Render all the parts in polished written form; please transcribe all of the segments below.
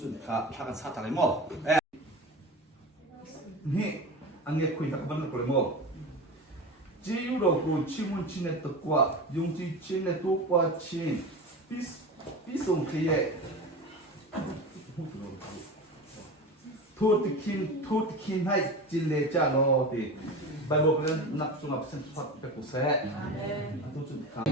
จุดครับพากันซาตอะไรหมดนี่อันนี้คุยกับบ้านคนเลยหมดจีอยู่เรากูชิมุนชินเนตตัวกว่ายุงจีชินเนตัวกว่าชินพี่ส่งเคลียทูตคินให้จินเลจ้าโนติไบเบิลเป็นนักสุนัขเส้นสุดไปกุศลทุกจุดครับ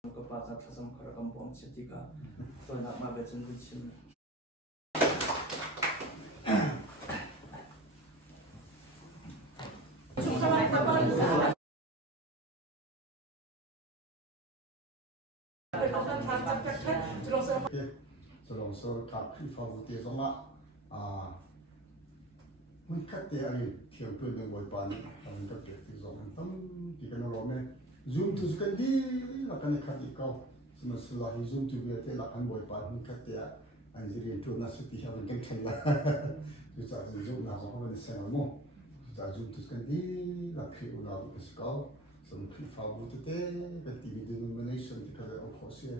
Kepada sesama kampung setika tuan nak mabe sendiri sini. Selong so tak prifau dia sama mungkin dia ni tiang tu dengan boy pan, mungkin dia tu sama. Jika orang Zoom tu sekarang di lakukan ikat ikau semasa Zoom tu dia tu lakukan boy pan mungkin dia anjir itu nasi tiap mungkin cendera. Jadi Zoom nak orang ni senang Jadi Zoom tu sekarang di lakukan orang bersekau semua prifau tu teh ketika denomination kita oposisi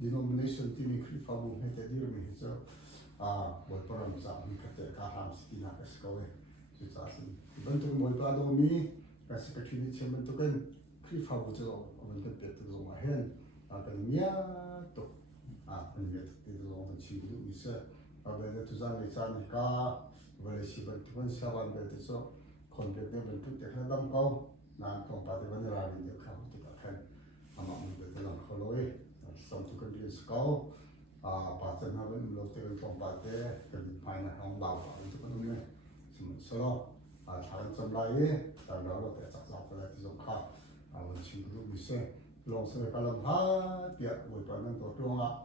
denomination tini prifau mungkin dia ni so boy pan macam mungkin dia kaham sikit nak bersekau Jadi bentuk boy pan tu ni kasi kacini cemen tu kan prefab tu orang kan betul tu orang hen akan niat tu niat tu orang cium tu bisa apabila tu zaman ni ka boleh si bentuk kan sahabat betul so konfliknya bentuk dia kan dalam kau nak tempat dia mana lagi dia kau tu kan amak betul dalam kalau some tu kan dia sekau pasal nak belum tu kan tempat dia kan mana orang bawah itu kan ni semua 다른 점라에 다른 대작사업을 지속하 친구도 미세 롱스에 깔람하 비아 월반은 또 동아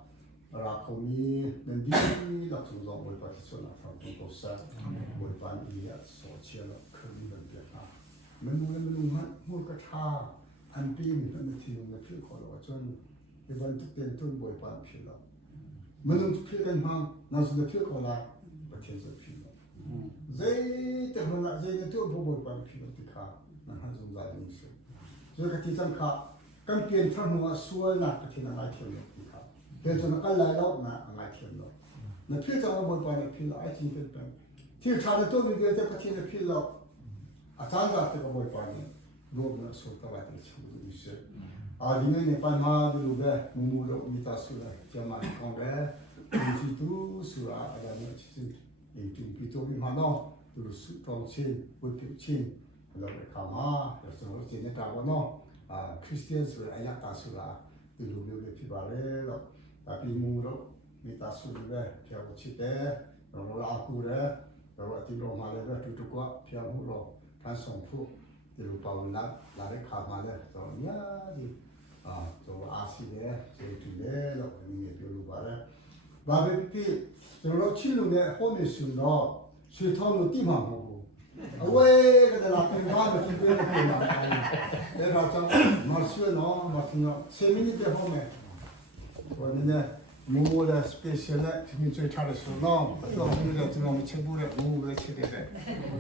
라코미 낸디 낙중성 월반 기초나 상품고사 월반 이야 소치얼 크리는 비아 맨무는 뭐가 차 한빔 하는 팀의 필코로 전 이번 특별 돈 월반 필러 맨은 필된 방 나서도 필코라 버텨서 필러 Zai terhuna zai tu bobo pan philo tikha na hanjum za ding se so ka ti sam kha kan pian thanu a sual na ka thina ngai thilo tikha de so na kal lai lo na ngai thilo na phil cha bobo pan philo ai chin phil pan ti cha na to vi de ka thina philo a chan ga te bobo pan lo na so ta wa ti chu du se a di ne pan ma du be mu lo mi ta su la chama kong be ji tu su a da na chi itu itu mana terus tongsin, berpikir, lalu kama, terus jenis tawana, Kristian sudah ayat tasula, dulu dulu pibare, tapi mulu minta sudah dia bercita, lalu aku dah, lalu tidur malam dah tutup kuat, dia mulu kan songfu, dulu paulat, lalu kama dah, soalnya di, so asih dah, jadi tu dah, lalu ni dulu bare, babe pi 저로 칠루네 호미스너 쇠터는 띠만 보고 왜 그래 나쁜 마음을 좀 그래 내가 좀 마시노 마시노 세미니테 호메 원래 무모다 스페셜에 팀이 잘했어 너 이거 우리가 지금 책부에 무모에 책에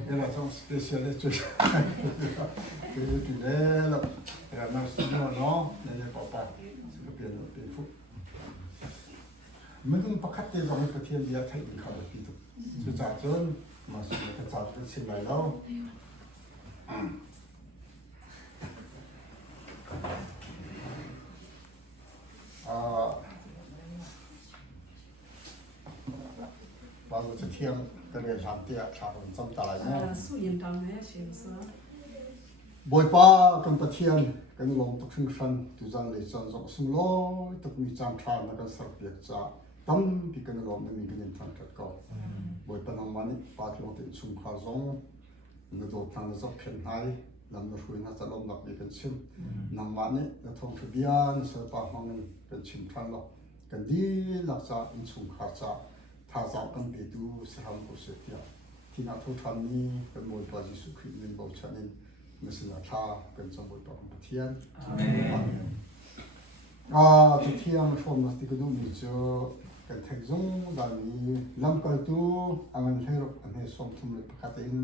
내가 좀 스페셜에 좀 그래 내가 마시노 너 내가 빠빠 그렇게 ಬೇಕು Mungkin pakat dia zaman kecil dia tak ikut itu. Sejajar masih kejar kecil lalu. Baru setiap ก็เรียนทำเตี้ยชาวนซ้ำตาย สู้ยังทำไหมเชียวซะ บ่อยป้ากันตะเทียนกันลงตะครึ่งชันตุจันเลยจันสองสุโลตะมีจามทานแล้วก็สับเปียกจ้าตั้มพี่กันลงไม่มีกันทันทัดก็บ่อยปนังมันปาดลงติดชุมขาซงนึกตัวทางจะเพียนให้ลำนึกคุยน่าจะลงหลักมีเป็นชิมนำมันนี่จะท่องทะเบียนเสือปากห้องเป็นชิมทันหรอกกันดีหลักจะอินชุมขาจ้าถ้าจะกันไปดูสถานกุศลที่นักทุกท่านนี้เป็นมวยปาจิสุขินบ่ชันไม่สนาท่าเป็นสมุดปากเทียนทุกเที่ยงชมนักที่ก็ดูมีเจอกันแท็กซงดานี้ลำกันตัวอันนั้นให้รบอันนี้สมทุนเลยประกาศเอง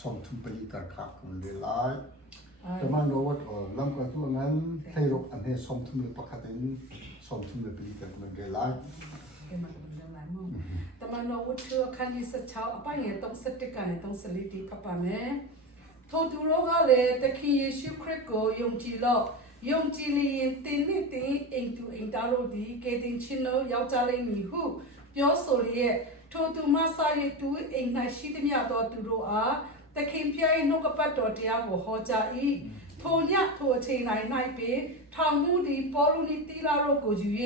สมทุนไปการค้ากันเลยหลายแต่มันรู้ว่าลำกันตัวนั้นให้รบอันนี้สมทุนเลยประกาศเองสมทุนเลยไปการกันเลยหลายแต่มันเราวุฒิเชื่อคันที่สัจเช้าป้าเนี่ยต้องสติกันต้องสลิติกับป้าแม่โทษดูโรคอะไรแต่ขี้ชิวคริกโกยงจีโลยงจีลีตินนี่ติเองตัวเองดาวดีเกตินชินโนยาวจาเลมีหูเปียวโซเลียโทษดูมาสายตัวเองในชีวิตเนี่ยตัวดูโรอาแต่ขี้เพียนกกระปัดตัวเดียวหัวใจอีโทเนี่ยโทเชนไหนเป้ทางมูดีปอลุนิติลาโรโกจูเย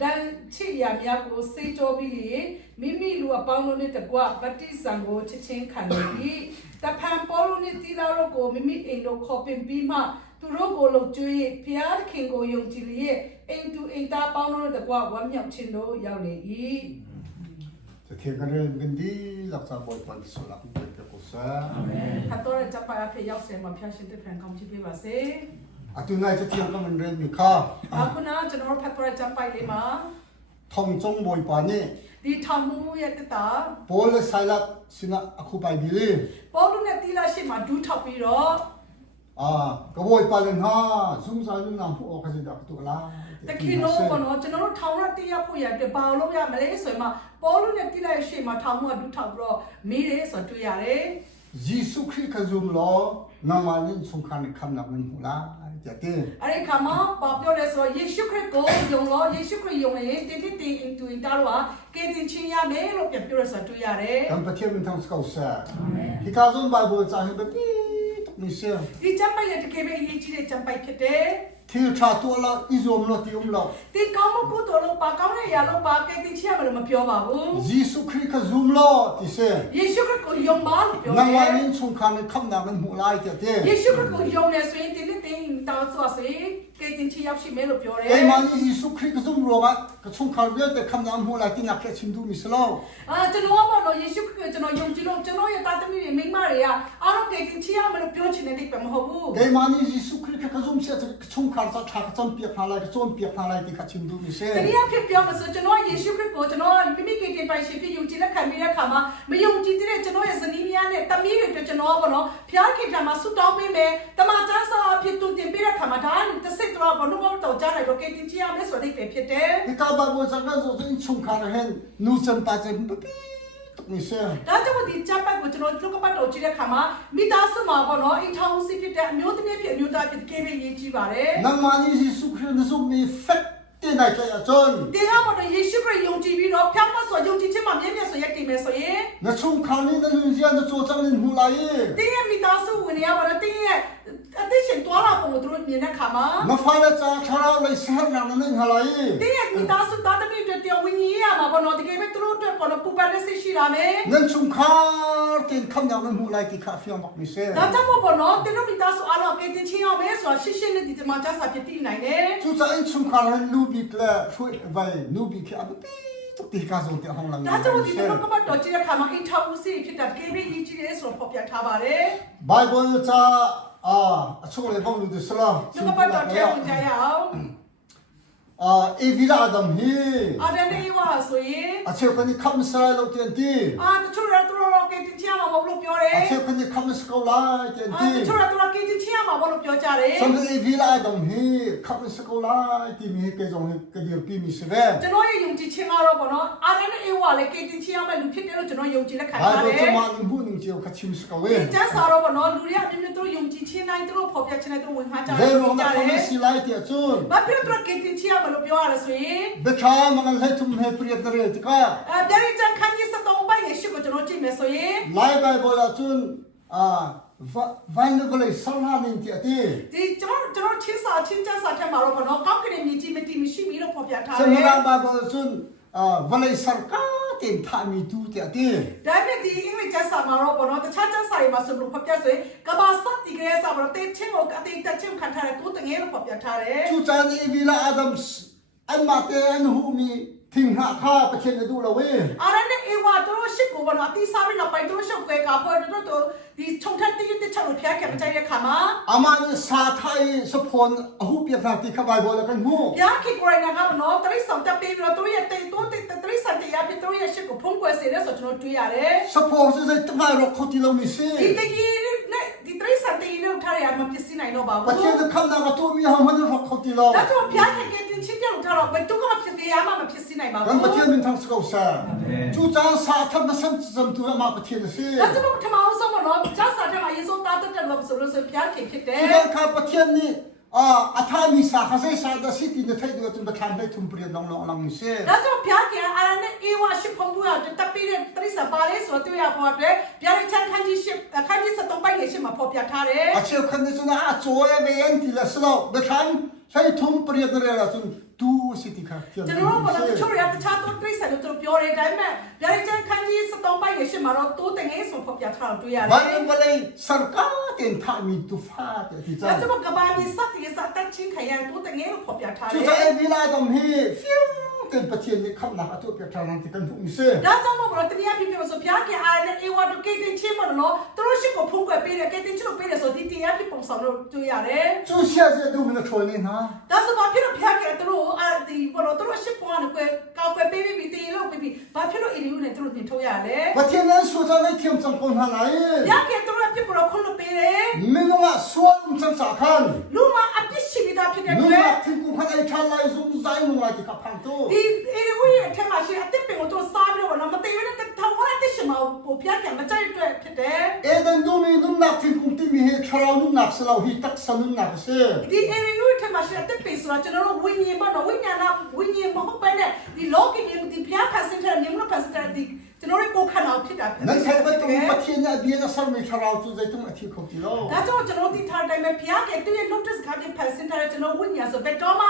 ดันชิยามยาโกเซโจบิลีมิมิลูอปาวโนเนตกว่าบัติสังโกชิเชนขันลีแต่พันปอลุนิติลาโรโกมิมิเองโลคอเป็นบีมาตุโรโกโลจุยพิอาร์คิงโกยงจิลีเองตูเองตาปาวโนเนตกว่าวันยับชินโดยาวเลยอีจะเที่ยงกันเรื่องกันดีหลักษาบ่อยปันสลับเป็นกับกุศลถ้าตัวเราจะไปอาเพยาวเสมาพิอาชินเตแพงคำที่เปว่าเซตุนายจะเที่ยงก็มันเรื่องมีค่าคุณน้าจะนอนพัดตัวเราจะไปเลยมาทองจงบ่อยปานนี่ดีทำมูยติตาโปลสายลักสินะอคุไปบิลีปอลุเนติลาชิมาดูทับปีรอกระบวยปาเลนฮาซุ่มสายนุ่งนำผู้ออกกระสิดักตัวละแต่คิโนก่อนเนาะจะนอนท้องรัตียาผู้ใหญ่เดี๋ยวเบาลงยามาเลยสวยมาปอลุเนติลาชิมาทำมูดูทับรอมีเลยสวยตัวยาเลยยิสุคริขจุมล้อนำมานี่สงครามคำนับมันหัวละจะเต้อะไรคำมาปอบเปียวเลยสวยเยซูคริสต์โกยงล้อเยซูคริสต์ยงเลยติติติอินตุอินตาลัวเกตินชิยาเมลเปียบเปียวเลยสวยตัวยาเลยกันประเทศมันทั้งสกาวเซ่ฮิคาซอนไบเบิลจะให้แบบนี้มิเซ่ดิจำไปเลยที่เคเบยีจีเลยจำไปคิดเด้ที่ชาตัวละอิโซมละที่ละที่เขาไม่กูตัวลงปากเขาเนี่ยอย่าลงปากเกตินชิยามันมาเปียวบ่าวยิสุคริสต์ขจุมละที่เซ่เยซูคริสต์โกยงมาเปียวนั่งวันนี้สงครามคำนับมันหัวละจะเต้เยซูคริสต์โกยงเนี่ยสวยติติติตาสวยสิเกตินชิยาชิเมลเปียวเลยไอ้มันยิสุคริสต์ขจุมละก็สงครามเยอะแต่คำนับหัวละที่นักแค่ชิมดูมิสลาจะน้องบอกเนาะเยซูคริสต์จะน้องยงจีโร่จะน้องอย่าตาตมีมิงมาเลยอ่ะอารมณ์เกตินชิยามันเปียวชินเด็กแบบมโหบูไอ้มันยิสุคริสต์ขจุมเสียจะสงครามจะชักจำเปียกอะไรจนเปียกอะไรที่ขัดชิมดูมิเซ่แต่เนี่ยเปียวมันจะน้องเยซูคริสต์โกจะน้องไม่มีเกตินไปชิพี่ยงจีและขันมีและขามาไม่ยงจีที่เนี่ยจะน้องอย่าสนิมีอันเนี่ยตมีเลยจะน้องบอกเนาะพี่อาร์คิดทำมาสุดท้ายไม่เมย์แต่มาจ้าสาวพี่ตุนเตียนไปและขามาทานแต่เสร็จตัวบอกน้องตัวจ้าไหนเราเกตินชิยาไม่สวยได้เปรียบเทียบเด้ที่ข้าบ้านบอกจากนั้นจะอินชงคารเห็นนูจันตาเจนปุ๊บมิเซ่แล้วจะมาดีจ้าไปกูจะน้องลูกกับป้าตัวจีและขามามีตาสมาบอกเนาะไอ้ทางสิพี่แต่မျိုးตมีพี่မျိုးตาพี่เกเบยีจีบาเลยนั่งมานี่ยิสุคริสต์นึกมีเฟกที่ไหนจะจนเดี๋ยวบอกเยซูคริสต์ยงจีบีเนาะพี่มาสวยยงจีเช่นมาเมียสวยยักษ์กินเมสวยนั่งชงคานี่นั่งยืนยันจะโจจังลินหูไหลเดี๋ยวมีตาสู้เนี่ยบอกเดี๋ยวได้เห็นตัวเราผมตัวนี้นะขามานั่งไฟแล้วจะชาเราเลยเสียงนั่งนั่งอะไรเดี๋ยวมีตาสู้ตาตมีเดียววิญญาณมาบอกเนาะที่เก็บไปตัวตัวบอกเนาะกูไปได้สิชิราเมนั่งชงคาตินคำยังนั่งหูไหลที่คาฟิอันบอกมิเซ่แล้วจะบอกเนาะที่เรามีตาสู้อะไรก็ที่เชี่ยวเมสวยชิเนี่ยที่จะมาจ้าสับที่ไหนเนี่ยจู่จะอินชงคาให้ลูบิกเลยช่วยไว้ลูบิกอับปีตุกตีกาโซเตห้องหลังแล้วจะบอกที่เราก็มาตัวจีนขามาอินทาวซีที่แต่เก็บไปยีจีเนี่ยสวยพอเปียกทาบาร์เลยไบเบิลจะช่วยฟังดูดิสลาลูกก็มาตัวเที่ยวใจเอาเอวิลาดัมฮีเดี๋ยวนี้ว่าสวยเชื่อคนนี้คำสายเราเตียนตีแต่ช่วยเราตัวเราเกติเชี่ยมาบอกลูกเปียวเลยเชื่อคนนี้คำสกอลาเตียนตีช่วยเราตัวเราเกติเชี่ยมาบอกลูกเปียวจ่าเลยสมัยเอวิลาดัมฮีคำสกอลาที่มีเกจงกระดิ่งปีมิสเวจะน้อยยงจีเชี่ยมาเราบอกเนาะเนี่ยเอว่าเลยเกติเชี่ยมาลูกพี่เดี๋ยวจะน้อยยงจีแล้วขันมาเลยจะมาหนึ่งบุญหนึ่งเจียวขัดชิมสกอเวจ้าสาวเราบอกเนาะลูกเรียกนี่ตัวยงจีเชี่ยนายตัวพอเปียกเชี่ยนายตัววิ่งหาจ่าเลยเรื่องนั้นคำสิไลเตียจุนบ้าพี่ตัวเกติเชี่ยมาลูกเปียวอะไรสวยเด็กข้ามันให้ทุ่มให้เปรียบเทียบกันเดี๋ยวจะขันยี่สตองไปเยซูค ကိုကျွန်တော်ကြည့်မယ်ဆိုရင် ไล่ไปบอลจุนวันนี้ก็เลยสร้างนิ่งที่ที่ ဒီကျွန်တော်ချင်းစာချင်းကျစာထဲမှာတော့ဘောနော်ကောင်းကင်မြေကြီးမတီမရှိမီလို့ဖော်ပြထား ส တ มั ယ် ยนั้นบอลจุนวันนี้สกัดเต็มท่ามีดูที่ที่ ဒါပေမဲ့ဒီအင်္ဂလိပ်ကျစာမှာတော့ဘောနော်တခြားကျစာတွေမှာဆိုလို့ဖော်ပြဆိုရင်ကဘာစတ်ဒီကလေးစာဘောတေချင်းကိုအတိတ်တက်ချင်းခံထားတဲ့ကိုတငယ်လို့ဖော်ပြထားတယ် ชูจานอีวิลาอาดัมส์อันมาเตอันหูมีทิ้งหักข้าประเทศดูละเว้ย အားရနဲ့အေဝါတို့ရှိကိုဘောနော်အတိစားပြီးနောက်ပိုင်းတို့ရှုပ်ကွဲကပေါ်တို့ဒီချုံထက်တိတိချက်လို့ဖျက်ခဲ့မကြိုက်တဲ့ခါမှာ อามานี่สาไทยสปอนหูเปียกหนักที่ขบายบอลกันหู ပြားခေကိုရိုနာကဘောနော်တရိဆောင်တက်ပြီးတော့တို့ရဲ့တိတ်တို့တိတ်တရိဆောင်တရားဖြစ်တို့ရဲ့ရှိကိုဖုံးကွယ်စေတဲ့ဆိုကျွန်တော်တွေ့ရတယ် สปอนจะได้ตั้งแต่รถเขาที่เรามีเสีย ဒီတကြီးနဲ့ဒီတရိဆောင်တရားနဲ့ထားရမှာဖြစ်စီနိုင်တော့ပါ ประเท ဘူး ศคำนามตัวมีหางมันรถเขาที่เรา ဒါကြောင့်ပြားခေကတင်ချင်းကြောက်ထားတော့ဘယ်တော့မှဖြစ်သေးရမှာမဖြစ်စီနိုင်ပါ กัน ဘူး ประเทศมันทั้งสกอตแลนด์ชูจานสาทับมาสั่งจำตัวมาประเทศเสีย ဒါကြောင့်ထမအောင်ဆုံးမလို့ကျဆာတဲ့မှာယေရှုသားတက်လို့ဆိုလို့ဆိုပြားခေဖြစ်တယ် ชูจานข้าประเทศนี้อาทามีสาขาเสียสาดสิที่ในไทยดูจนประทานได้ทุ่มเปลี่ยนน้องๆลังเสีย ဒါကြောင့်ပြားခေအားရနဲ့အေဝါရှိဖုံးဘူးရတက်ပြီးတဲ့တရိဆောင်ပါလေဆိုတွေ့ရပေါ်တယ်ပြားရချန်ခန်းကြီးရှိခန်းကြီးစတုံးပိုင်းနေရှိမှာပေါ်ပြထားတယ် อาเชียวคันนี้จนอาโจ้เวียนที่ละสลบประทานใช้ทุ่มเปลี่ยนอะไรล่ะจนดูสิที่ข้าเที่ยว ကျွန်တော်တို့ဘာလို့ချိုးရတခြားတော့တိတ်ဆန်လို့တို့ပြောတယ်ဒါပေမဲ့ဗျာဒိတ်ချန်ခန်းကြီးစတုံးပိုင်းနေရှိမှာတော့တိုးတငယ်ဆိုပေါ်ပြထားတော့တွေ့ရတယ် วันนี้ก็เลยสังกัดเต็มท่ามีตุฟ้าที่ ဒါ จ้า ကြောင့်ကဘာမီစက်တီစက်တက်ချင်းခရန်တိုးတငယ်လို့ပေါ်ပြထားတ ชู ယ် จะเอวิลาดมฮีฟิวเต็มประเทศนี้คำนักตัวเปียกทางนั้นที่กันทุกมิเซ่ ဒါကြောင့်မို့လို့တနည်းပြပြဆိုပြားကအားနဲ့အေဝါတို့ကေတင်ချင်းမလို့သူတို့ရှိကိုဖုန်ကွယ်ပေးတယ်ကေတင်ချင်းလို့ပေးတယ်ဆိုဒီတရားပြပုံဆောင်လို့တွေ့ရတယ် 就现在都没得说呢哈。 ဒါဆိုဘာဖြစ်လို့ပြားကသူတို့ဒီဘောလို့သူတို့ရှိပေါ်နဲ့ကွယ်ကောက်ကွယ်ပေးပြီးတေးလို့ပေးပြီးဘာဖြစ်လို့အီယူနဲ့သူတို့ပြင်ထုတ်ရလဲ ประเทศนั้น说在那天上公他来， ပြားကသူတို့ဖြစ်ပေါ်ခွင့်လို့ပေးတယ် 没弄啊说正咋看， လူမအပြစ်ရှိပြီးသားဖြစ်တဲ့ 弄 အတွက် 啊听过看那看来从在弄来的看胖多， ဒီအေဝီရဲ့အထက်မှာရှိအတစ်ပင်ကိုသူစားပြီးတော့မသိဘဲနဲ့ထောင်ဝါအတစ်ရှင်မှာပိုပြကံမကြိုက်အတွက်ဖြစ်တယ် 哎，但都没弄那听过对面还看到弄那是老黑得是弄那个是， ဒီအေဝီရဲ့အထက်မှာရှိအတစ်ပင်ဆိုတာကျွန်တော်တို့ဝိညာဉ်မနော်ဝိညာဏဝိညာဉ်မဟုတ်ပဲနဲ့ဒီလောကီမြေဒီပြဖန်ဆင်းတဲ့မြေမလို့ဖန်ဆင်းတဲ့ဒီကျွန်တော်တို့ကိုခဏအောင်ဖြစ်တာဖြစ်တယ် 那才不懂ประเทศ那边那上面看到就在东那天口的喽。 ဒါကြောင့်ကျွန်တော်ဒီထားတိုင်းပဲပြကသူရဲ့ notice ကပြဖန်ဆင်းတဲ့ကျွန်တော်ဝိညာဉ်ဆိုဘယ်တော့မှ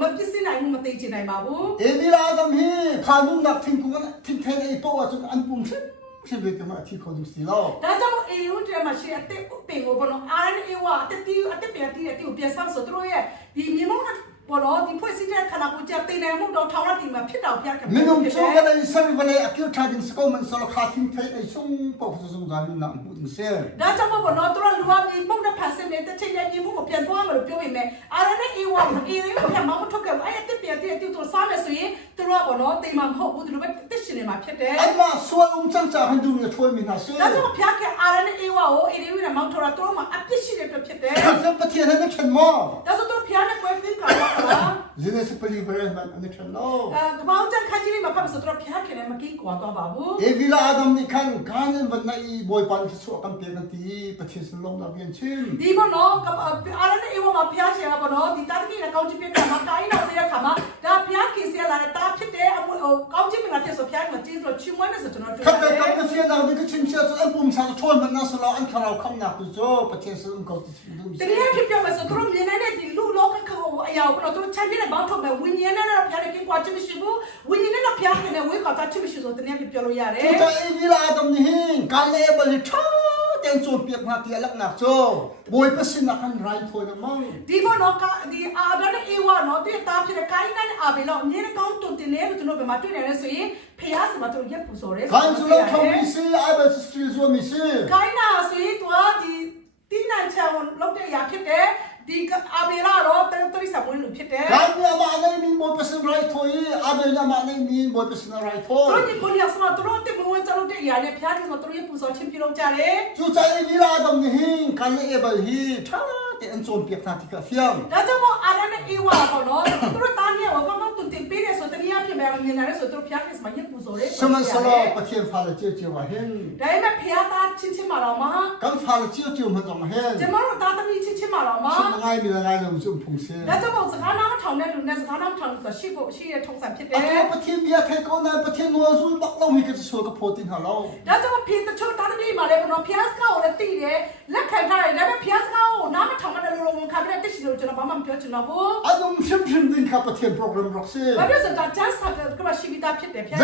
မပြစ်စင်နိုင်ဘူးမသိချင်နိုင်ပါဘူး เอวิลาดมฮีขานุ่งนักทิ้งกูกันทิ้งแทนไอ้ปวดจนอันปุ่มที่เวทมาที่เขาดูสิ喽。 ဒါကြောင့်အေယုန်တဲ့မှာရှိအတစ်ပင်ကိုဘောနော်အာရန်အေဝါအတစ်တီအတစ်ပင်တီကိုပြန်ဆောင်ဆိုတို့ရဲ့ဒီမြေမုံဘောနော်ဒီဖွဲ့စည်းတဲ့ခန္ဓာကိုယ်ကျတင်နေမှုတော့ထောင်ရတင်မှာဖြစ်တော့ပြခဲ့ ไม่นุ่มโชว์กันเลยสักวันเลยอากิวชาดินสกอมันสโลคาทิ้งไทยไอ้ช่วงปกติสงสารนั่งพูดเสีย ဒါကြောင့်ဘောနော်တို့လူဝမြေမုံနဲ့ဖန်ဆင်းနေတဲ့ချိန်ရမြေမုံကိုပြန်သွားမှာလို့ပြောပေမဲ့အာရန်အေဝါအေယုန်ကမမထုတ်ခဲ့ဘူးအဲ့အတစ်ပင်တီတို့စားမယ်ဆိုရင်တို့ကဘောနော်တိမ်မှာမဟုတ်ဘူးတို့ပဲတစ်ရှင်နေမှာဖြစ်တယ် ไอ้มาส่วนองค์จังจ่าให้ดูเนี่ยช่วยมีนาเสีย ဒါကြောင့်ဖျားခဲ့အာရန်အေဝါကိုအေယုန်နဲ့မောင်းထော်တာတို့မှအပြစ်ရှိတဲ့အတွက်ဖြစ်တယ် เรื่องประเทศนั้นฉันมอง ဒါဆိုတို့ဖျားနဲ့ကွဲပြီးကြတာလား เรื่องสเปรีเวอร์มันอันนี้ฉันโน้ ကမောင်းတဲ့ခါကြီးလေးမှာဖတ်ဆိုတော့ဖျားခင်နဲ့မကီးကွာတော့ပါဘူး เอวิลาดมนี่ขันการเงินวันไหนบอยปันสวกันเปลี่ยนกันทีประเทศสลงนับเวียนชิม ဒီဘောနော်အာရန်အေဝါမှာဖျားရှင်ကဘောနော်ဒီတာတိနဲ့ကောင်းချစ်ပြတဲ့မှာကိုင်းတော့တဲ့ခါမှာဒါဖျားခင်စီလာတဲ့တာဖြစ်တဲ့အမှုကောင်းချစ်မလာတဲ့ဆိုဖျားကကျင်းဆိုချီမွေးနေဆိုကျွန်တော်တွေ့ ขัน ရ แต่ တယ် กันเสียดายนี่ก็ชิมเสียจนอันปุ่มชาช่วยมันน่าสลออันคาราคำหนักตัวประเทศสลงเขาติดดู တကယ်ဖြစ်ပြမယ်ဆိုတော့မြင်နေတဲ့ဒီလူလောကကအရာကိုတော့သူချမ်းပြတဲ့ဘောင်းထုတ်မယ်ဝိညာဉ်နဲ့တော့ဖျားတဲ့ကင်းကွာချစ်မရှိဘူးဝိညာဉ်နဲ့တော့ဖျားခင်နဲ့ဝေးခေါ်တာချစ်မရှိဆိုတကယ်ပြပြောလို့ရတယ် ทุกใจเวลาดำนี่การเล่บริชาเต็มส่วนเปียกมาเตียลักหนักโซ่บอยประสิทธิ์นักขันไรถอยนะมั่ง ဒီဘောနော်ကဒီအာရန်အေဝါနော်ဒီတာဖြစ်တဲ့ကိုင်းနဲ့အာဘေလောမြေကောင်းတုန်တင်နေလို့ကျွန်တော်ဘယ်မှာတွေ့နေလဲဆိုရင်ဖျားစမှာတို့ရက်ပူဆိုရဲ การสุรทองมิสิไอ้เบสสตรีส่วนมิสิ ကိုင်းနာဆိုရင်ตัวဒီတိနန်ချောင်းလောက်တဲ့ရာဖြစ်တဲ့ဒီအာဘေလာတော့တရိစမွေးလို့ဖြစ်တယ် การเนี่ยมาในมีบอยประสิทธิ์ไรถอยอาเบเนี่ยมาในมีบอยประสิทธิ์ไรถอ တို့ ย ဒီကိုရီးယားစမှာတို့တဲ့ဘဝင်စလို့တဲ့ရာနဲ့ဖျားကစမှာတို့ရက်ပူဆိုချင်းပြလို့ကြတယ် ทุกใจเวลาดำนี่การเล่บริชา แต่อันโซนเปียกทางที่กระเฟียง ဒါကြောင့်မို့အားရတဲ့အေးဝါပေါ့နော်သူတို့တားနေရောကောင်းကောင်းသူတင်ပေးတယ်ဆိုတနည်းအားဖြင့်ပဲမြင်ရတယ်ဆိုသူတို့ဖျားခစ်မှာညပူဆိုလေ สมันสลอประเทศฟาลเจียวเจียวมาเห็น ဒါပေမဲ့ဖျားသားချင်းချင်းမှာတော့မဟာ กันฟาลเจียวเจียวมันต้องมาเห็น ကျမတို့သားသမီးချင်းချင်းမှာတော့မ สมัยมีอะไรเราจุ่มพุงเสีย ဒါကြောင့်မို့စကားနားမထောင်တဲ့လူနဲ့စကားနားမထောင်လို့ဆိုရှိတဲ့ထုံးစံဖြစ်တယ် อะตัวประเทศเบียร์ไทยก็นั่นประเทศนัวซุนบักเรามีกันชัวกับโพตินหาเรา ဒါကြောင့်ဖေးတချို့သားသမီးမှာလည်းဘနော်ဖျားစကားကိုလည်းသိတယ်လက်ခံထားတယ်ဒါပေမဲ့ဖျားစကားကိုနားမထောင်တဲ့လူလုံးခံပြီးတက်ရှိလို့ကျွန်တော်ဘာမှမပြောချင်တော့ဘူး อันนั้นชิมดินครับประเทศโปรแกรมร็อกซี่ ဘာဖြစ်လို့လဲဆိုတော့ just ကရှိပြီးသားဖြစ်တယ်ဖျား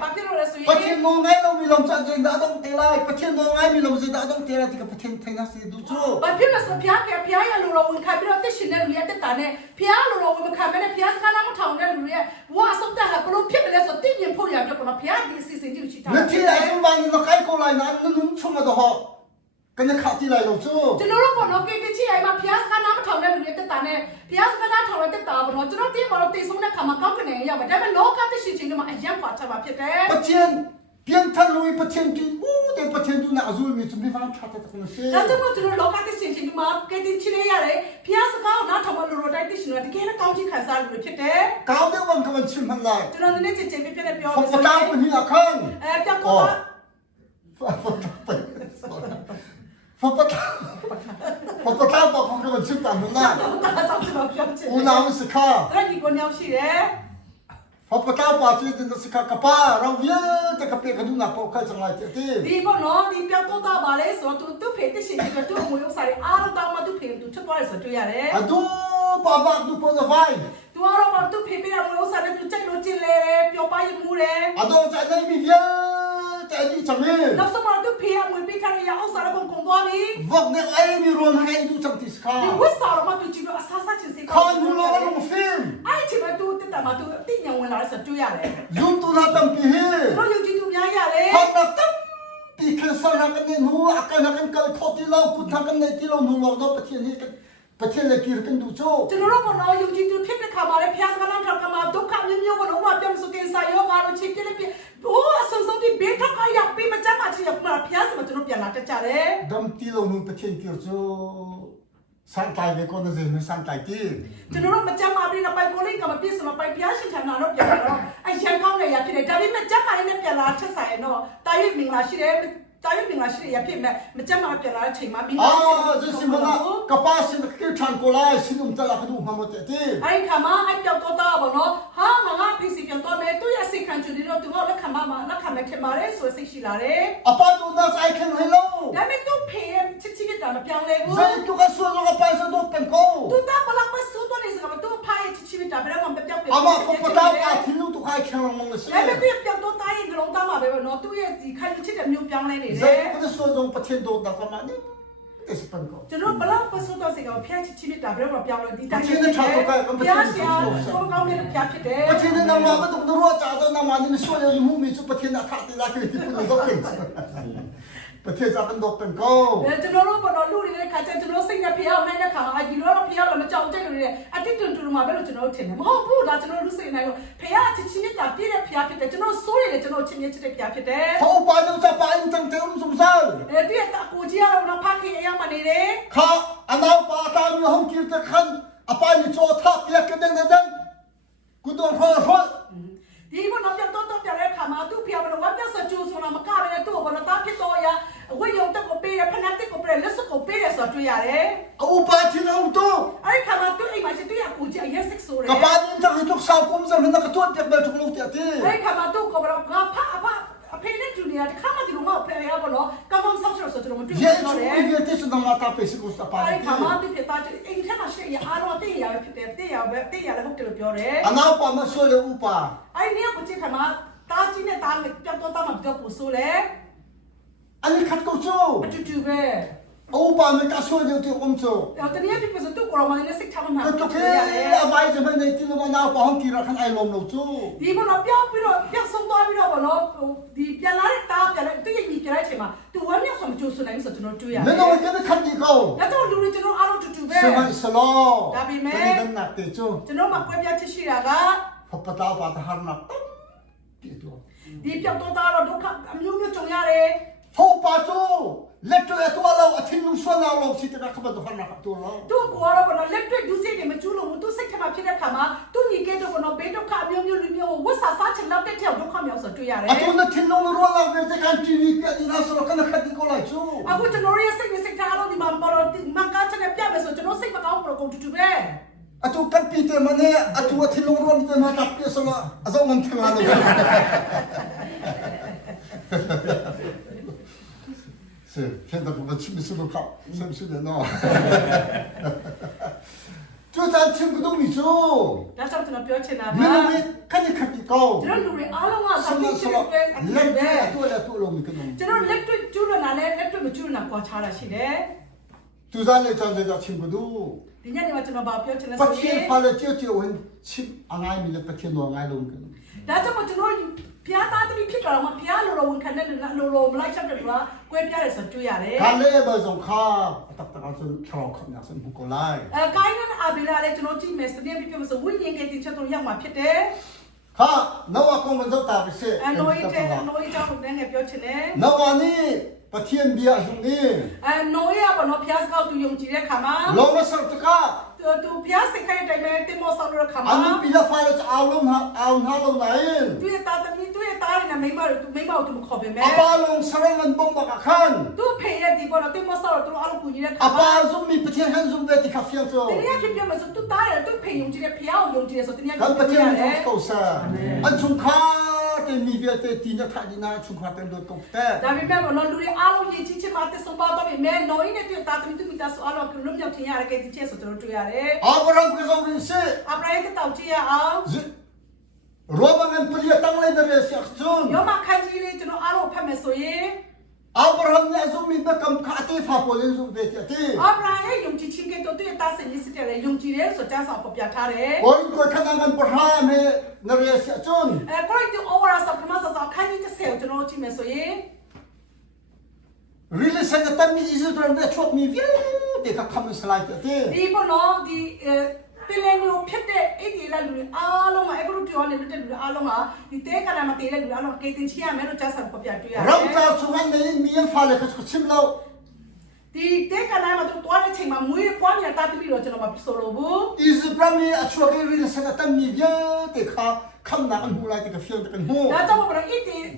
ဘာဖြစ်လို့လဲဆိုရင် ประเทศนู้นไงเรามีลมจัดจริงแต่ต้องเตะไล่ประเทศนู้นไงมีลมจัดแต่ต้องเตะไล่ที่กับประเทศไทยน่าเสียดูจู่ ဘာဖြစ်လဲဆိုတော့ဖျားရလူလုံးခံပြီးတော့တက်ရှိတဲ့လူရဲ့တက်တာနဲ့ဖျားလူလုံးမခံဘဲနဲ့ဖျားစကားနားမထောင်တဲ့လူရဲ့ဝါဆုံးတဲ့ဟာဘလို့ဖြစ်မလဲဆိုတော့သိမြင်ဖို့ရတယ်ပေါ့နော်ဖျားဒီစီစဉ်ကြည့်ရှိတာ 那天来就把你那开过来拿那农村的好，跟着卡进来了จู่ ကျွန်တော်တို့ပေါ့နော်ကေတချီအိမ်မှာဖျားစကားနားမထောင်တဲ့လူရဲ့တက်တာနဲ့ဖျားစကားနားထောင်တဲ့တက်တာပေါ့နော်ကျွန်တော်သိမှာတော့သိဆုံးတဲ့ခါမှာကောက်ကနေရောက်မယ်ဒါပေမဲ့လောကတက်ရှိချင်းကမှအရင်ကွာချက်မှာဖြစ်တယ် ประเทศเปลี่ยนทะลุประเทศกินอู้แต่ประเทศดูน่าazulมีจุดที่ฟังชัดแต่คนเสีย ဒါကြောင့်မို့ကျွန်တော်လောကတက်ရှိချင်းကမှကေတချီလေးရတယ်ဖျားစကားကိုနားထောင်မလို့တိုက်တက်ရှိနေတာတကယ်လည်းကောင်းချင်ခံစားလူတွေဖြစ်တယ် ก้าวเดียววันกับวันชิมพันไล่ ကျွန်တော်နည်းနည်းချင်းချင်းပြပြနဲ့ပြော ฝนตาเป็นที่อาคัน ပြောက်တော့ ฝนตาเป็นฝนตาบอกของกับวันชิมต่างกันนะ ဒါကြောင့်ကျွန်တော်ပြောချင် อูน้ำสิค่ะ အဲ့ဒီကိုညောင်းရှိတယ် ฝนตาบอกที่จะสิค่ะกับป้าเราเยอะแต่กับเปียกดูน่าปกติจังไรเจ้าที่ ဒီပေါ့နော်ဒီပြောက်တော့ပါလေဆိုတော့သူဖေးတက်ရှိချင်းကသူ့အမွေဥစ္စာတွေအားလုံးတောင်းမှသူ့ဖေးသူချက်သွားတယ်ဆိုတွေ့ရတယ် อะดูป้าบักดูปนไฟ သူကတော့ဘာသူ့ဖေးပေးတဲ့အမွေဥစ္စာတွေသူချက်လို့ကျင်လေတယ်ပျော်ပါရမှုတယ် อะดูใจในมีเยอะใจดีจังเลย နောက်ဆုံးမှသူ့ဖေးအမွေပေးထားတဲ့ရဥစ္စာတွေကုန်သွားပြီ วักเนี่ยไอ้มีรวมให้ดูจังติสค่ะ ဒီဝတ်စာတော့မှသူကြည့်လို့အဆာဆာချင်းစိတ် คอนดูโลแล้วลงฟิล์ม အဲ့ဒီမှာသူတက်တာမှသူအသိဉာဏ်ဝင်လာတဲ့ဆိုတွေ့ရတယ် ยุนตุนาตัมปีเฮ တို့ယုံကြည်သူများရတယ် ฮอนนักตัมปีเคสนากันเนี่ยนูอากันนักกันโคติเราคุณทางกันในที่เราหนูเราต้องประเทศนี้กันประเทศเลยกีรกันดูโจ้ ကျွန်တော်တို့ပေါ့နော်ယုံကြည်သူဖြစ်တဲ့ခါမှာလည်းဖျားစကားလောက်ထောက်ကမှာဒုက္ခမျိုးမျိုးပေါ့နော်ဥပမာပြန်ဆိုကင်ဆာယောဂါတို့ချစ်ပြည့်ပြည့်ဟိုအဆုံဆုံးဒီဘေးထောက်ကရပြီးမကြမ်းမှချင်ရမှာဖျားစမကျွန်တော်ပြန်လာတတ်ကြတယ် ดัมตีเราหนูประเทศกีรโจ้สันตายไปก่อนจะเห็นสันตายที่ ကျွန်တော်တို့မကြမ်းမှပြီးတော့ပိုက်ကိုလေးကမပြည့်စုံမပိုက်ဖျားရှင်ထံလာတော့ပြန်လာတော့အရန်ကောင်းနေရဖြစ်တယ်ဒါပေမဲ့ကြမ်းမှလည်းပြန်လာချက်ဆိုင်တော့တာရွေးမင်္ဂလာရှိတယ်တာရွေးမင်္ဂလာရှိတယ်ရဖြစ်မဲ့မကြမ်းမှပြန်လာတဲ့ချိန်မှာပြီး อ่าจะสิมันกระป๋าสินคิดทางโกลาสินุมตะลาขดูมาหมดที่ အဲ့ဒီခါမှာအဲ့ပြောက်တော့တာပေါ့နော်ဟာငါဖိစီပြန်တော့မယ်သူ့ရဲ့စိတ်ခံချူတယ်တော့သူကလက်ခံပါမှာလက်ခံမယ်ထင်ပါတယ်ဆိုစိတ်ရှိလာတယ် အပတူနာဆိုင်ခင်ဟဲလို ဒါပေမဲ့သူ့ဖေရဲ့ချစ်ချစ်တာမပြောင်းလဲဘူး ဇိတုကဆူဇောကပိုင်စတော့ပန်ကို သူတာဘလောက်ပဲစိုးတော့နေစကမသူ့ဖာရဲ့ချစ်ချစ်တာဘယ်တော့မှပြောင်းပြန် အမဖပတာကသီလူတူခိုင်ခင်မလို့စီ ဒါပေမဲ့သူပြောက်တော့တာရဲ့လုံးသားမှာပဲနော်သူ့ရဲ့ဒီခိုင်ချစ်တဲ့မျိုးပြောင်းလဲနေတ ဇိ ယ် တုကဆူဇောပထင်တော့တာကမနီအစပန်ကို ကျွန်တော်ဘလောက်ပဲစိုးတော့စိတ်ကဖျက်ချစ်ချစ်တာဘယ်တော့မှပြောင်းလဲဒီတိုင်းဖျက်ရှာဆိုကောင်းတဲ့ဖျက်ဖြစ်တယ် ပထင်နမမတော့တော့ကြာတော့နမနီဆိုရမှုမီစုပထင်တာခတ်လာခဲ့တယ်တော့ပင်ပထင်စားတော့ပန်ကို ကျွန်တော်တို့ကတော့လူတွေခါကျကျွန်တော်စိတ်နဲ့ဖျက်အောင်နိုင်တဲ့ခါမှာအကြီးတော့ဖျက်တော့မကြောက်ကြိုက်လို့အတစ်တွန်တူမှာပဲလို့ကျွန်တော်ထင်တယ်မဟုတ်ဘူးလားကျွန်တော်လူစိတ်နိုင်လို့ဖျက်ချစ်ချစ်တာပြည့်တဲ့ဖျက်ဖြစ်တယ်ကျွန်တော်စိုးရတယ်ကျွန်တော်ချင်းချင်းချစ်တဲ့ဖျက်ဖြစ်တယ် เขาไปတော့စပိုင်တန်တုံစုံစား တည့်တာကိုကြီးကတော့ဖားခင်ရမှနေတယ် ခါအနောက်ပါတာမျိုးဟုန်ကိတခန်အပိုင်ချိုထပ်ရက်တဲ့တဲ့ကုတော့ခေါ်ခေါ် ဒီဘနော်ပြန်တော့ပြန်တဲ့ခါမှာသူ့ဖျက်ကတော့ဝတ်ပြဆက်ကျူဆိုတာမကဘဲနဲ့သူ့ဘောနော်တာဖြစ်တော့ရဝိယုံတက်ကိုပေးရဖနက်တက်ကိုပေးလက်စကိုပေးရဆိုတွေ့ရတယ် အဥပါချင်အောင်တော့ အဲ့ဒီခါမှာသူ့အိမ်မှာရှိတဲ့ကိုကြီးရက်စစ်ဆိုတယ် ကပါရင်တခါတော့ဆောက်ကုန်စမ်းနေတာကတော့တက်တဲ့ထုလို့တဲ့တဲ့ အဲ့ဒီခါမှာသူ့ကိုကတော့ငါအဖေနဲ့ဂျူနီယာတခါမှဒီလိုမဖေရပါတော့ကောင်းကောင်းဆောက်ဆိုကျွန်တော်မတွေ့ ရဲ ဘူး ချို တော့လေ းရတဲ့စနမတာပဲစကိုစပါ အဲ့ တ ဒီခါမှာသူဖြစ်တာအိမ်ထဲမှာရှိရအားတော့တဲ့ရဖြစ်တယ်တဲ့ရပဲတဲ့ရလည်းဟုတ်တယ်လို့ပြောတယ် အနောက်ပါမဆွေးလို့ဥပါ အဲ့ဒီကိုကြည့်ခါမှာတာကြီးနဲ့တာနဲ့ပြောတော့တာမှာပြောဖို့ဆိုလေ အနိခတ်ကိုချို အတူတူပဲ ဥပါမကဆွေးလို့တဲ့အုံချို တော့တနည်းဖြစ်ဆိုသူကိုရောမနဲ့စိတ်ထားမှ ကတော့ခဲအပိုင်စမနေတင်မနာပါဟောင်းကီရခန်အိုင်လုံးလို့ချို ဒီဘောတော့ပြောင်းပြီးတော့ပြောင်းဆုံးသွားပြီးတော့ဘောနော်ဒီပြန်လာတဲ့တာပြန်လာသူရဲ့ညီပြန်လိုက်ချိန်မှာသူဝမ်းမြောက်ဆိုမကြိုးဆိုနိုင်ဆိုကျွန်တော်တွေ့ရတယ် မင်းတို့ကခတ်ဒီကော ဒါတော့လူတွေကျွန်တော်အားလုံးတူတူပဲ စမန်စလော ဒါပေမဲ့ ဒီနတ်တဲ့ချို ကျွန်တော်မှကွဲပြားချစ်ရှိတာက ဖပတာပါတဟာနာတီတို ဒီပြောက်တော့တာတော့ဒုက္ခအမျိုးမျိုးကြုံရတယ် ဖုတ်ပါချိုလက်တွေ့တော့လောက်အထင်လို့ဆွ nào lòng xịt ra không bao giờ nào tôi lo တူကောရောဘနော်လက်တွေ့ဒုစိတ်တွေမကျူးလို့တူစိတ်ထမဖြစ်တဲ့ခါမှာတူညီကဲတော့ဘနော်ဘေးဒုက္ခမျိုးမျိုးလူမျိုးဝတ်စာစားချင်တော့တဲ့တဲ့ဒုက္ခမျိုးဆိုတွေ့ရတယ် à tôi nó thiên long nó lo về cái can TV cái gì nó sao cái nó khát đi coi lại chú အခုကျွန်တော်ရဲ့စိတ်နဲ့စိတ်ထားလို့ဒီမှာပေါ်တော့မကားချင်တဲ့ပြမယ်ဆိုကျွန်တော်စိတ်မကောင်းဘူးကုန်တူတူပဲ à tôi cắt pi thế mà nè à tôi thiên long lo thì nó cắt pi sao mà à sao mình thằng nào是现在我们去没吃都靠是不是的喏就咱听不懂你说 ဒါကြောင့်ကျွန်တော်ပြောချင်တာ 没 က 有看你看你高 ကျွန်တော်လူတွေအားလုံးက 什 သာ 么 တိ 什 ရှိ 么 တဲ့ပဲအဖြစ်ပဲ 来对了你跟我 ကျွန်တော်လက်တွေ့ကျူးလွန်တာနဲ့လက်တွေ့မကျူးလွန်တာကွာခြားတာရှိတယ် 就咱来讲这叫听不懂 ဒီညနေမှာကျွန်တော်ဗာပြောချင်တယ် 不 ဆိုရင် 听发了就很亲啊爱你的不听我爱龙跟 ဒါကြောင့်မို့ကျွန်တော်ဖျားသားသမီးဖြစ်တော့မှဖျားလိုလိုဝန်ခံတဲ့လူကလိုလိုမလိုက်ချက်တဲ့လူကကွဲပြားတယ်ဆိုတွေ့ရတယ် 看那个种卡ตักตัก就跳看那是不过来 ကိုင်းနဲ့အဘီလာလည်းကျွန်တော်ကြည့်မယ်စနေပြပြဆိုဝိညာဉ်ကတင်ချက်တော့ရောက်မှာဖြစ်တယ် 看那我公们就打不是 အနိုးတဲ့နိုးကြောင့်လည်းပြောချင်တယ် 那我呢不听别兄弟 နိုးရပါတော့ဖျားစကောက်သူယုံကြည်တဲ့ခါမှာ 老了手这个 သူဖျားစိတ်ခိုင်းတိုင်းပဲတင်မောဆောင်တဲ့ခါမှာ 俺们比较发了熬龙他龙来 သူရဲ့သားသမီးသူရဲ့သားရင်းနဲ့မိမတို့သူမိမတို့သူမခေါ်ပေမဲ့ 阿爸龙十二人帮我看 သူဖေရဲ့ဒီပေါ်တော့တင်မောဆောင်တော့သူအလုပ်ကူညီတဲ့ခါ 阿 မှာ 爸总没不听很总在的咖啡做 တနည်းဖြစ်ပြမယ်ဆိုသူသားရသူဖေယုံကြည်တဲ့ဖျားကိုယုံကြည်တယ်ဆိုတနည်း 咱不听 ပြ 很 ရတယ် 总够噻俺从卡的米别的地那他的那从卡更多够的 ဒါပေမဲ့ဘောနော်လူတွေအားလုံးရည်ကြီးချင်မှတက်ဆုံးပါတော့ပြီမဲနော်ရင်းနဲ့တူတာသမီးသူမိသားစုအားလုံးကလုံးမြောက်ထင်ရတဲ့ကဲဒီချက်ဆိုတော့တွေ့ရတယ် 阿不让不让人是 အပရိုက်ကတောက်ကြည့်ရအောင် 罗马人不也当来的人想中 ရောမခန်းကြီးလေးကျွန်တော်အားလုံးဖတ်မယ်ဆိုရင် 阿不让那种米不敢卡的发波人种的的 အပရိုက်ရဲ့ယုံကြည်ခြင်းကတော့သူ့ရဲ့တာစင်ကြီးစစ်တယ်လေယုံကြည်တယ်ဆိုကြားစာပေါ်ပြထားတယ် 我一个看到俺不让没那人想中 ကိုရိုက်တူ over ဆောက်ခမဆောက်ခန်းကြီးတစ်ဆယ်ကိုကျွန်တော်ကြည့်မယ်ဆိုရင် really 现在咱们一直都在说米别的他看不出来的 ဒီဘောနော်ဒီပင်လယ်မျိုးဖြစ်တဲ့အဲ့ဒီလာလူတွေအားလုံးကအခုတို့ပြောနေတဲ့လူတွေအားလုံးကဒီတဲကနာမတည်တဲ့လူတွေအားလုံးကေတင်ချီရမယ်လို့ကြားစာပေါ်ပြတွေ့ရတယ် 让咱从俺那米发了可是吃不了 ဒီတဲကနာမှာသူတွားတဲ့ချိန်မှာမွေးပွားနေတာတပြီးတော့ကျွန်တော်မဆိုလို့ဘူး 一直不让米啊说的 really 现在咱米别的看那个木来这个 feel 这个木 ဒါကြောင့်မို့လို့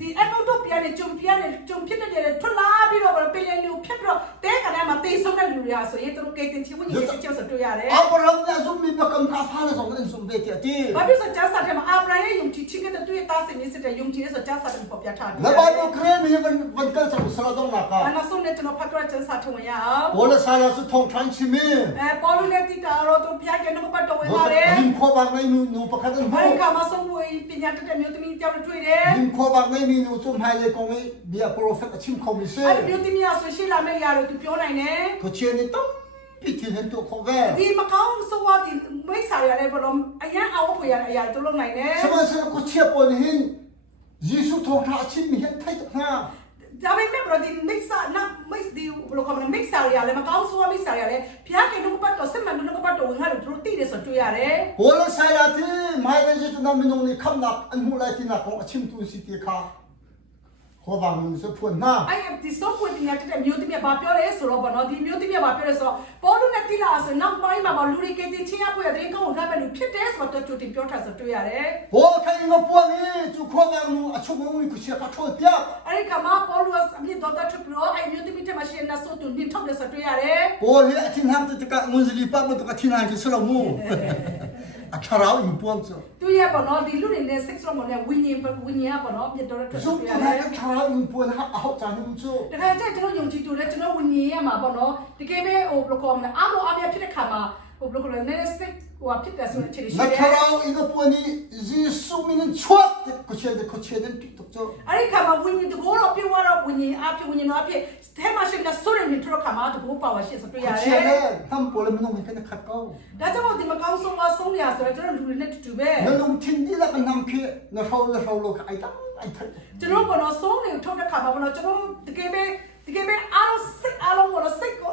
ဒီအနောက်တော့ပြန်နေဂျုံပြန်နေဂျုံဖြစ်တဲ့ထွက်လာပြီးတော့ပင်လယ်မျိုးဖြစ်ပြီးတော့တဲကနာမှာတေးဆုံးတဲ့လူတွေဟာဆိုရင်သူတို့ကေတင်ချီဝင်ကြီးချက်ဆိုတွေ့ရတယ် 阿不让那种米不敢卡发了种人种的的 ဘာဖြစ်လို့ကြားစာထဲမှာအာဗြဟံရဲ့ယုံကြည်ခြင်းကတူရဲ့တားစင်နေစစ်တဲ့ယုံကြည်ရဲ့ဆိုကြားစာထဲပေါ်ပြထားတယ် 那把那克米文跟上是那种那个 အနောက်ဆုံးနဲ့ကျွန်တော်ဖတ်တော့ကျန်းစာထုံရအောင် 我的啥了是同传奇米 ပေါ်လူနဲ့တိတာတော့သူဖျားကျန်တော့ပတ်တော့ဝင်လာတယ် 林扩邦那努不看到 ဘာ 木 ကမှဆုံးဝေးပညာတတ်တဲ့မျိုးသမီးကြောက်တွေ့တယ် 林扩邦那米努种海来讲的比较 prophet 亲口米是 အဲ့ဒီမျိုးသမီးကဆိုရှိလာမယ့်ຢာလို့သူပြောနိုင်တယ် 可见你当比天天多口味 ဒီမကောင်းဆိုဝါဒီမိတ်ဆာရတယ်ဘလို့အရန်အောင်ဖွေရတဲ့အရာတို့လုပ်နိုင်တယ် 什么是可切不呢耶稣同他亲米很太多哈 ဒါပေမဲ့ဘလို့ဒီမိတ်ဆာနာမိတ်ဒီဘလို့ခေါ်မလဲမိတ်ဆာရတယ်မကောင်းဆိုဝါမိတ်ဆာရတယ်ဖျားကျန်တော့ပတ်တော့စစ်မှန်တော့ပတ်တော့ဝင်လာလို့သူတို့သိတယ်ဆိုတွေ့ရတယ် 我的啥了的买的就是那么弄的看那俺木来的那讲亲都是的卡何方是喷呐 အဲ့ဒီစောပွင့်ပညာတတ်တဲ့မျိုးသမီးကဘာပြောလဲဆိုတော့ဗောနော်ဒီမျိုးသမီးကဘာပြောလဲဆိုတော့ပေါ်လူနဲ့တိလာဆိုနောက်ပိုင်းမှာဗောလူတွေကတင်ချင်းရဖွေတဲ့ကောင်းထားပဲလူဖြစ်တယ်ဆိုတော့ကြိုတင်ပြောထားဆိုတွေ့ရတယ် 我看一个玻璃就可能啊出门我去他抽掉 အဲ့ဒီကမှပေါ်လူကအမြင့်တော့ထွက်ပြီးတော့အဲ့မျိုးသမီးထဲမှာရှင်နာဆိုသူနင်းထုတ်တယ်ဆိုတွေ့ရတယ် 玻璃听他们这个我是里巴我这个听他就是了木啊吃了一帮子 သူရဗောနော်ဒီလူတွေနဲ့ sex တော့မလဲဝิญဉ်ဗောနော်မြတ်တော့ထွက် 就 တွေ့ရ 他 တယ် 那吃了一帮他好长那么久 ဒါခါကျကျွန်တော်ယုံကြည်သူလဲကျွန်တော်ဝิญဉ်ရမှာဗောနော်တကယ်ပဲဟိုဘယ်လိုခေါ်မလဲအားလုံးအပြည့်ဖြစ်တဲ့ခါမှာဟိုဘယ်လိုခေါ်လဲနည်း sex ဟိုဖြစ်တယ်ဆိုတဲ့အခြေအနေရှိ 那 တယ် 吃了一个玻璃是寿命的错的可切的比都走 အဲ့ဒီခါမှာဝิญဉ်တကောတော့ပြောတော့ဝิญဉ်အဖြစ်ဝิญဉ်တော့အဖြစ်အဲမှာရှင်ကဆိုရင်ထတော့ခါမှာတကောပါဝါရှိဆိုတွေ့ရ 可 တယ် 切嘞他们玻璃没弄没跟他看高 ဒါကြောင့်ဒီမကောင်းဆုံးမဆုံးရဆိုတော့ကျွန်တော်လူတွေနဲ့တူတူပဲ 那弄听的那个他们去那烧了哎当哎他 ကျွန်တော်ကတော့ဆုံးနေထုတ်တဲ့ခါမှာကျွန်တော်တကယ်ပဲအားလုံးစိတ်အားလုံးကတော့စိတ်ကို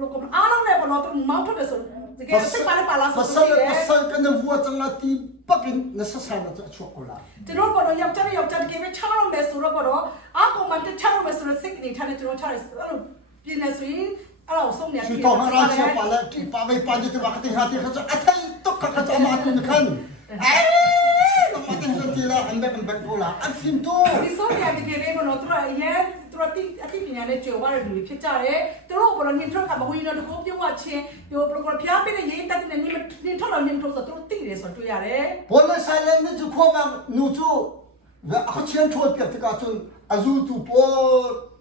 လို့ကအားလုံးနဲ့ကတော့မောင်းထုတ်တယ်ဆိုတကယ်စိတ်ပါလာဆို Pasal တော့ pasal kena buat sangat tibakin nasasana tu chokola. ကျွန်တော်ကတော့ယောက်ျားတကယ်ပဲချောင်းလို့မယ်ဆိုတော့အားကုန်မှတချောင်းလို့မယ်ဆိုတော့စိတ်ကနေထားနေကျွန်တော်ချတယ်အဲ့လိုပြင်းနေဆိုရင် အဲ့တော့ဆုံးနေ สุดท้ายเราเชื่อปาแล้วปาไปปาจะตัวกติหาที่เขาจะอะไรตกเขาจะมาคุณคันเรามาที่สุดที่ละอันแบบกูละอันฟิมตัว ဒီဆုံးနေတကယ်လေးမနော်သူတို့ရဲ့သူတို့အတိပညာနဲ့ကြွယ်ဝတဲ့လူတွေဖြစ်ကြတယ်သူတို့ဘလို့ညင်ထုတ်ကမဝင်တော့တကောပြောချင်းပြောပရိုဖျားပေးတဲ့ရေးတက်တဲ့နေနေထုတ်တော့ညင်ထုတ်ဆိုသူတို့သိတယ်ဆိုတွေ့ရတယ် บนเลยไซเลนนี่จะควบมาหนูจูว่าเขาเชื่อช่วยเปียกตะการจนอายุจูโป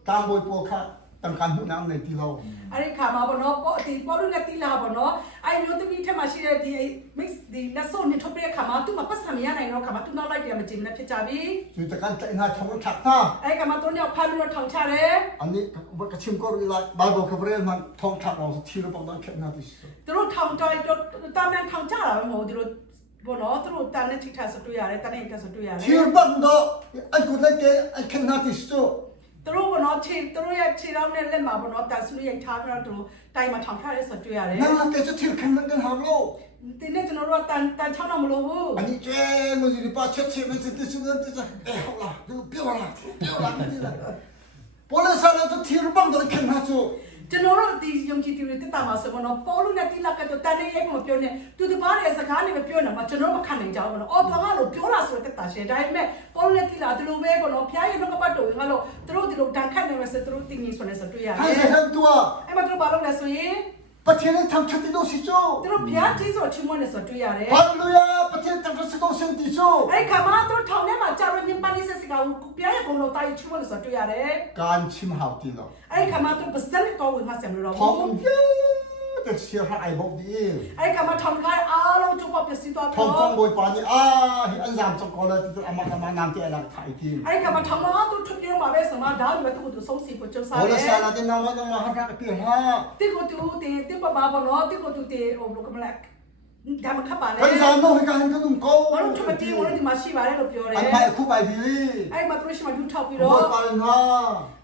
ตามบอยโปค่ะตั้งการหุ่นน้ำในที่เรา အဲ့ဒီခါမှာပေါ့နော်ပေါ့ဒီပေါ်လို့နဲ့တီလာပေါ့နော်အဲ့မျိုးသမီးထက်မှရှိတဲ့ဒီ mix ဒီလက်စုံနေထုတ်ပြတဲ့ခါမှာသူ့မှာပတ်စံမရနိုင်တော့ခါမှာသူနောက်လိုက်တယ်မကြည့်မနဲ့ဖြစ်ကြပြီ อยู่จากการแต่งงานทำขัดหน้า အဲ့ဒီခါမှာသူတို့ဖမ်းပြီးတော့ထောင်ချတယ် อันนี้ว่ากระชิมก็รู้ละบาบอกกับเรื่องมันทองขัดเราที่เราบอกต้องแค่นาทีสุด သူတို့ထောင်ကြတော့တာမန်ထောင်ကြတာပဲမဟုတ်သူတို့ဘောနော်သူတို့တန်နဲ့ထိထားစတွေ့ရတယ်တန်နဲ့တက်စတွေ့ရတယ် ที่เราบอกတော့ไอ้คนนั้นไอ้แค่นาทีสุด သူတို့ဘောနော်သူတို့ရဲ့ခြေထောက်နဲ့လက်မှာဘောနော်တန်ဆူရိတ်ထားပြီးတော့သူတို့တိုင်မှာထောင်ထားရဲစတွေ့ရတယ် นั่นแกจะที่แค่นั้นกันหาโลก ဒီနေ့ကျွန်တော်တို့တန်ချောင်းတော့မလို့ဘူး อันนี้เจ้มันอยู่ในป่าเช็ดมันจะติดสุดนั่นจะเอ้ยเอาละเดี๋ยวเปี้ยวละนี่ละพอเลยสารจะที่เราบอกต้องแค่นาที ကျွန်တော်တို့ဒီယုံကြည်သူတွေတက်တာမှာဆိုတော့ပေါ်လို့နဲ့တိလာကတော့တန်နေရိုက်မပြောနဲ့သူတပားရဲ့စကားနဲ့မပြောနဲ့မှာကျွန်တော်မခံနိုင်ကြဘူးနော်အော်ဘာလို့ပြောတာဆိုတော့တက်တာရှင်ဒါပေမဲ့ပေါ်လို့နဲ့တိလာဒီလိုပဲပေါ့နော်ဖျားရဲ့နှုတ်ကပတ်တော်ငါလို့သူတို့ဒီလိုတန်ခတ်နေမယ်ဆိုသူတို့တင်နေဆိုနေစတွေ့ရတယ် ให้ใครทำตัว အဲ့မှာသူတို့ဘာလုပ်လဲဆိုရင် ประเทศนี้ทำชัดที่โดนสิโจ သူတို့ဖျားကြီးဆိုချီးမွမ်းနေสတွေ့ရတယ် ฮาเลลูยาประเทศทำชัดที่โดนเซนติโจ အဲ့ခါမှာသူတို့ထောင်ထဲမှာကြာရင်းပန်းလေးစစကဖျားရဲ့ကုံတော်တိုင်းချီးမွမ်းနေสတွေ့ရတယ် การชิมหาวตีเรา အဲ့ခါမှာသူပစံကောဝင်မှာဆံလို့တော့ พอมันเยอะแต่เสียหายบอกดี အဲ့ခါမှာထောင်ခိုင်းအားလုံးကျုပ်ပပစီတော့ ทองทองบอยปานี่อันยามจงกอเลยที่อามาทำนามที่อะไรถ่ายที အဲ့ခါမှာထောင်တော့သူထုတ်ပြမှာပဲဆိုတော့ဒါကလည်းသူဆုံးစီကိုကျုပ်စား โอ้ တ แล้ว ယ် สารที่น้องต้องมาหาเปลี่ยนฮะ တိကိုတူတေပမာဘောနော်တိကိုတူတေဟိုဘလိုကမလဲဒါမှခပ်ပါလေ กันสารน้องให้การกันนุ่มโก้ ဘာလို့ချမတီးဝင်ဒီမှာရှိပါတယ်လို့ပြောတယ် ไอ้ไปคู่ไปดี အဲ့မှာသူရှိမှဒူထောက်ပြီး บ တော့ อยปาน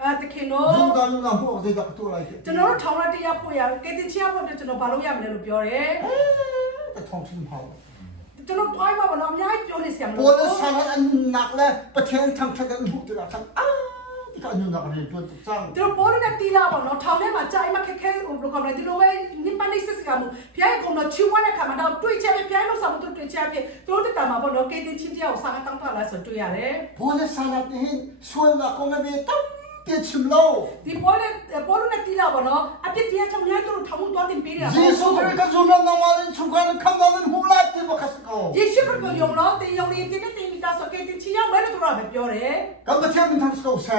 ะ တခင်တော့ ยุ่งกันยุ่งกันพวกที่จะตัวอะไร ကျွန်တော်တို့ထောင်ရတရားဖို့ရကဲတင်ချရဖို့ကျွန်တော်ဘာလို့ရမလဲလို့ပြောတယ် แต่ทองชิมหาว ကျွန်တော်တွိုင်းမှာဘောနော်အများကြီးပြောနေစရာမ โอ้ လို แล้ว ဘူး สารอันหนักเลยประเทศทำชัดกันหุบตัวกันที่การยุ่งหนักเลยตัวจ้าง ကျွန်တော်ပေါ်နေတဲ့တီလာပေါ့နော်ထောင်ထဲမှာကြာအိမ်မှာခက်ခဲဟိုဘလိုကမလဲဒီလိုပဲနိပန်နေစစ်စကမှုဖျားရဲ့ကုံတော့ချီဝတဲ့ခါမှာတော့တွေ့ချက်ပဲဖျားရဲ့လို့ဆောင်သူတွေ့ချက်ပဲသူတို့တက်တာမှာပေါ့နော်ကဲတင်ချင်းတရားကိုစာတောင်းထားလာဆိုတွေ့ရတယ် พอแล้วสารนี่ช่วยละคงไม่ได้ตั้งเตี้ยชิมโล ဒီပေါ်လို့တီလာပေါ့နော်အပြစ်တရားချောင်းများတို့ထောင်မှုတွားတင်ပေးနေတာ 예수 그러니까 주면 나만은 중간에 감당은 홀라지 뭐 갔을까 ယေရှုခရစ်ကိုယုံတော့တင်ယုံနေတင်တင်မိသားဆိုကဲတင်ချီရောက်မယ်လို့တို့ကပဲပြောတယ် 감당하면 당수가 없어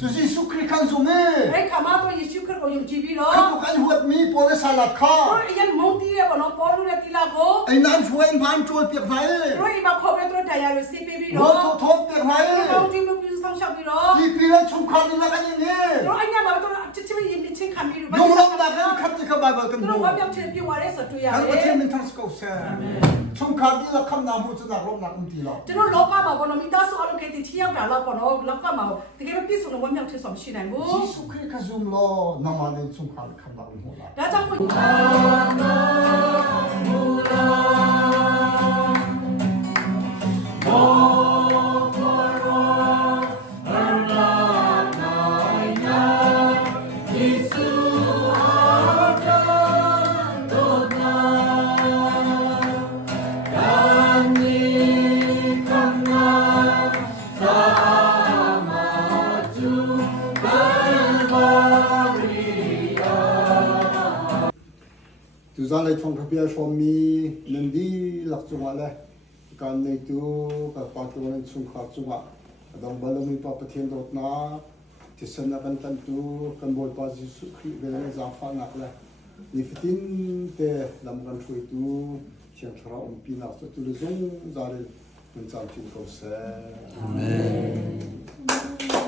주 예수 그리스도 좀에 အဲ့ခါမှတော့ယေရှုခရစ်ကိုယုံကြည်ပြီးတော့ 그동안 후미 볼에 살라카 တို့အရင်မုန်းတီးရပေါ့နော်ပေါ်လို့တီလာကို 난 좋아한 반 좋을 벽화에 တို့အိမ်မှာခေါ်ပြီးတို့တရားရစီပေးပြီးတော့ 로토 벽화에 ကောင်းတီးမှုပြုဆောင်ရှောက်ပြီးတော့ 이 비라 총칼이 나가니네 တို့အညာမှာတို့ချစ်ချစ်ရင်ချင်းခံပြီးတော့ 용랑 나가 카트가 바이블 တို့ 근무 ဘာပြောင်းချင်ပြွားရဲဆိုတွေ့ရတယ် 감당하면 당수가 없어 총칼이라 감나무 나로 나금디라 ကျွန်တော်လောကမှာပေါ့နော်မိသားစုအလုပ်ကတင်ချီရောက်တာတော့ပေါ့နော်လောကမှာတကယ်ပြည့်စုံတဲ့ဝမ်းမြောက်ခြင်းဆောင်ရှိနိုင်ဘူး 예수 그리스도 좀로 나만은 총칼 감당은 몰라 ဒါကြောင့်မို့ သူစားလိုက်ထုံထပြရှောမီနန်ဒီလက်ကျုံလာကန်နေတူကပတ်တော်နဲ့ချုံခါချုံအဒံဘလမီပပတင်တော့နာတိစနကန်တန်တူကန်ဘောပါဂျီစုခရီဘယ်နဲ့ဇာဖာနာကလာနိဖတင်တဲ့လမ်ကန်ထွေတူချန်ထရာအုံပီနာစတူလူဇုံဇာရမန်ချာချူကောဆာအာမင်